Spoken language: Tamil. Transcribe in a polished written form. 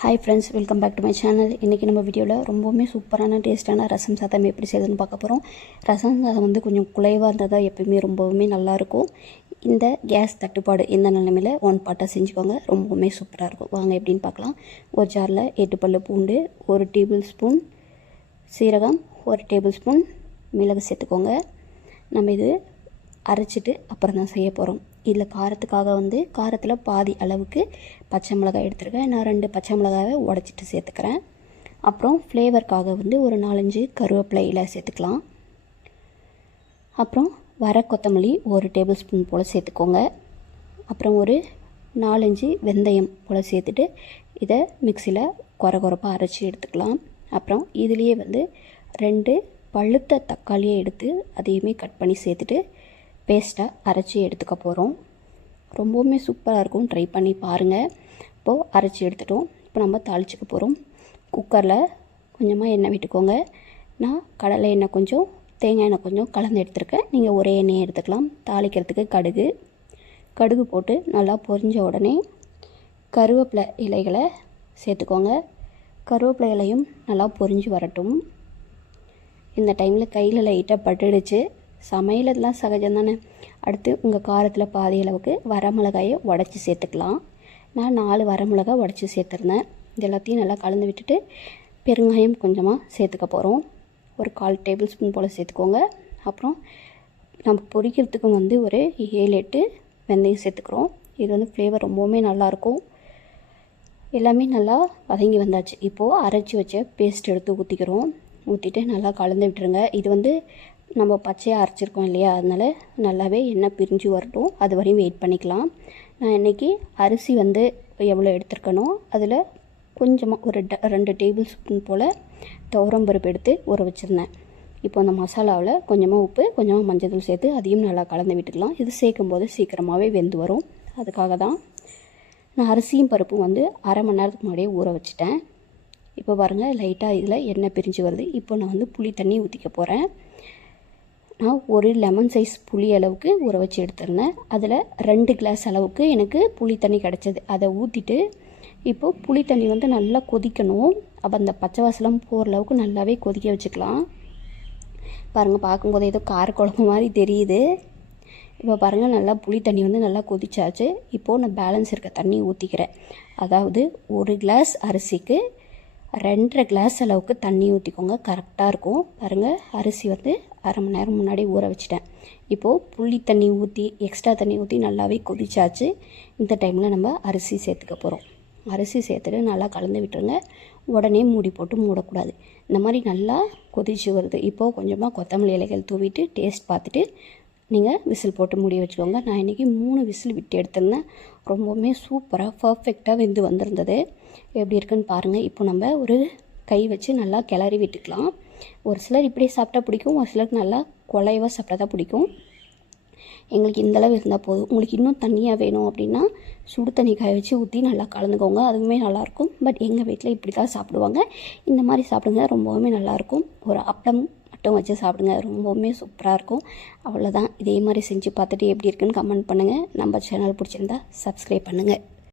Hi friends, welcome back to my channel. இன்றைக்கி நம்ம வீடியோவில் ரொம்பவுமே சூப்பரான டேஸ்ட்டான ரசம் சாதம் எப்படி செய்யுதுன்னு பார்க்க போகிறோம். ரசம் சாதம் வந்து கொஞ்சம் குலைவாக இருந்தால் தான் எப்பயுமே ரொம்பவுமே நல்லாயிருக்கும். இந்த கேஸ் தட்டுப்பாடு இந்த நிலைமையில் ஒன் பாட்டாக செஞ்சுக்கோங்க, ரொம்பவுமே சூப்பராக இருக்கும். வாங்க எப்படின்னு பார்க்கலாம். ஒரு ஜாரில் 8 பல்லு பூண்டு, 1 டேபிள் ஸ்பூன் சீரகம், 1 டேபிள் ஸ்பூன் மிளகு சேர்த்துக்கோங்க. நம்ம இது அரைச்சிட்டு அப்புறம் தான் செய்ய போகிறோம். இதில் காரத்துக்காக வந்து காரத்தில் பாதி அளவுக்கு பச்சை மிளகாய் எடுத்துருக்கேன். நான் 2 பச்சை மிளகாயை உடச்சிட்டு சேர்த்துக்கிறேன். அப்புறம் ஃப்ளேவருக்காக வந்து ஒரு 4-5 கருவேப்பிலை இலை சேர்த்துக்கலாம். அப்புறம் வர கொத்தமல்லி 1 டேபிள் ஸ்பூன் போல் சேர்த்துக்கோங்க. அப்புறம் ஒரு 4-5 வெந்தயம் போல் சேர்த்துட்டு இதை மிக்சியில் கொரப்பாக அரைச்சி எடுத்துக்கலாம். அப்புறம் இதுலேயே வந்து 2 பழுத்த தக்காளியை எடுத்து அதையுமே கட் பண்ணி சேர்த்துட்டு பேஸ்ட்டாக அரைச்சி எடுத்துக்க போகிறோம். ரொம்பவுமே சூப்பராக இருக்கும், ட்ரை பண்ணி பாருங்கள். இப்போது அரைச்சி எடுத்துட்டோம். இப்போ நம்ம தாளிச்சிக்க போகிறோம். குக்கரில் கொஞ்சமாக எண்ணெய் விட்டுக்கோங்க. நான் கடலை எண்ணெய் கொஞ்சம், தேங்காய் எண்ணெய் கொஞ்சம் கலந்து எடுத்துருக்கேன். நீங்கள் ஒரே எண்ணெயை எடுத்துக்கலாம். தாளிக்கிறதுக்கு கடுகு போட்டு நல்லா பொரிஞ்ச உடனே கருவேப்பிலை இலைகளை சேர்த்துக்கோங்க. கருவேப்பிலை இலையும் நல்லா பொரிஞ்சு வரட்டும். இந்த டைமில் கையில் லைட்டாக பட்டுடுச்சு. சமையல் இதெல்லாம் சகஜம் தானே. அடுத்து உங்கள் காரத்தில் பாதி அளவுக்கு வரமிளகாயை உடச்சி சேர்த்துக்கலாம். நான் 4 வரமிளகாய் உடச்சி சேர்த்துருந்தேன். இது எல்லாத்தையும் நல்லா கலந்து விட்டுட்டு பெருங்காயம் கொஞ்சமாக சேர்த்துக்க போகிறோம். ஒரு 1/4 டேபிள் ஸ்பூன் போல் சேர்த்துக்கோங்க. அப்புறம் நம்ம பொரிக்கிறதுக்கு வந்து ஒரு 7-8 வெந்தயம் சேர்த்துக்கிறோம். இது வந்து ஃப்ளேவர் ரொம்பவுமே நல்லாயிருக்கும். எல்லாமே நல்லா வதங்கி வந்தாச்சு. இப்போது அரைச்சி வச்ச பேஸ்ட் எடுத்து ஊற்றிட்டு நல்லா கலந்து விட்டுருங்க. இது வந்து நம்ம பச்சையாக அரைச்சிருக்கோம் இல்லையா, அதனால் நல்லாவே எண்ணெய் பிரிஞ்சு வரட்டும். அது வரையும் வெயிட் பண்ணிக்கலாம். நான் இன்றைக்கி அரிசி வந்து எவ்வளோ எடுத்துருக்கணும், அதில் கொஞ்சமாக ஒரு 2 டேபிள் ஸ்பூன் போல் துவரம்பருப்பு எடுத்து ஊற வச்சுருந்தேன். இப்போ அந்த மசாலாவில் கொஞ்சமாக உப்பு, கொஞ்சமாக மஞ்சள் தூள் சேர்த்து அதையும் நல்லா கலந்து விட்டுக்கலாம். இது சேர்க்கும் போது சீக்கிரமாகவே வெந்து வரும். அதுக்காக தான் நான் அரிசியும் பருப்பும் வந்து அரை மணி நேரத்துக்கு முன்னாடியே ஊற வச்சுட்டேன். இப்போ பாருங்கள், லைட்டாக இதில் எண்ணெய் பிரிஞ்சு வருது. இப்போ நான் வந்து புளி தண்ணி ஊற்றிக்க போகிறேன். நான் ஒரு லெமன் சைஸ் புளி அளவுக்கு ஊற வச்சு எடுத்துருந்தேன். அதில் 2 கிளாஸ் அளவுக்கு எனக்கு புளி தண்ணி கிடச்சிது. அதை ஊற்றிட்டு இப்போது புளி தண்ணி வந்து நல்லா கொதிக்கணும். அப்போ அந்த பச்சை வாசலம் போகிற அளவுக்கு நல்லாவே கொதிக்க வச்சுக்கலாம். பாருங்கள், பார்க்கும்போது ஏதோ காரக்குழம்பு மாதிரி தெரியுது. இப்போ பாருங்கள், நல்லா புளி தண்ணி வந்து நல்லா கொதிச்சாச்சு. இப்போது நான் பேலன்ஸ் இருக்க தண்ணி ஊற்றிக்கிறேன். அதாவது 1 கிளாஸ் அரிசிக்கு 2.5 கிளாஸ் அளவுக்கு தண்ணி ஊற்றிக்கோங்க, கரெக்டாக இருக்கும். பாருங்கள், அரிசி வந்து அரை மணி நேரம் முன்னாடி ஊற வச்சுட்டேன். இப்போது புளி தண்ணி ஊற்றி எக்ஸ்ட்ரா தண்ணி ஊற்றி நல்லாவே கொதிச்சாச்சு. இந்த டைமில் நம்ம அரிசி சேர்த்துக்க போகிறோம். அரிசி சேர்த்துட்டு நல்லா கலந்து விட்டுருங்க. உடனே மூடி போட்டு மூடக்கூடாது. இந்த மாதிரி நல்லா கொதிச்சு வருது. இப்போது கொஞ்சமாக கொத்தமல்லி இலைகள் தூவிட்டு டேஸ்ட் பார்த்துட்டு நீங்கள் விசில் போட்டு மூடி வச்சுக்கோங்க. நான் இன்றைக்கி 3 விசில் விட்டு எடுத்திருந்தேன். ரொம்பவுமே சூப்பராக பர்ஃபெக்டாக வெந்து வந்திருந்தது. எப்படி இருக்குன்னு பாருங்கள். இப்போ நம்ம ஒரு கை வச்சு நல்லா கிளறி விட்டுக்கலாம். ஒரு சிலர் இப்படியே சாப்பிட்டா பிடிக்கும், ஒரு சிலருக்கு நல்லா குலைவாக சாப்பிட்டா தான் பிடிக்கும். எங்களுக்கு இந்தளவு இருந்தால் போதும். உங்களுக்கு இன்னும் தண்ணியாக வேணும் அப்படின்னா சுடு தண்ணி காய வச்சு ஊற்றி நல்லா கலந்துக்கோங்க, அதுவுமே நல்லாயிருக்கும். பட் எங்கள் வீட்டில் இப்படி தான் சாப்பிடுவாங்க. இந்த மாதிரி சாப்பிடுங்க, ரொம்பவுமே நல்லாயிருக்கும். ஒரு அப்பளம் மட்டும் வச்சு சாப்பிடுங்க, ரொம்பவுமே சூப்பராக இருக்கும். அவ்வளோதான். இதே மாதிரி செஞ்சு பார்த்துட்டு எப்படி இருக்குன்னு கமெண்ட் பண்ணுங்கள். நம்ம சேனல் பிடிச்சிருந்தா சப்ஸ்கிரைப் பண்ணுங்கள்.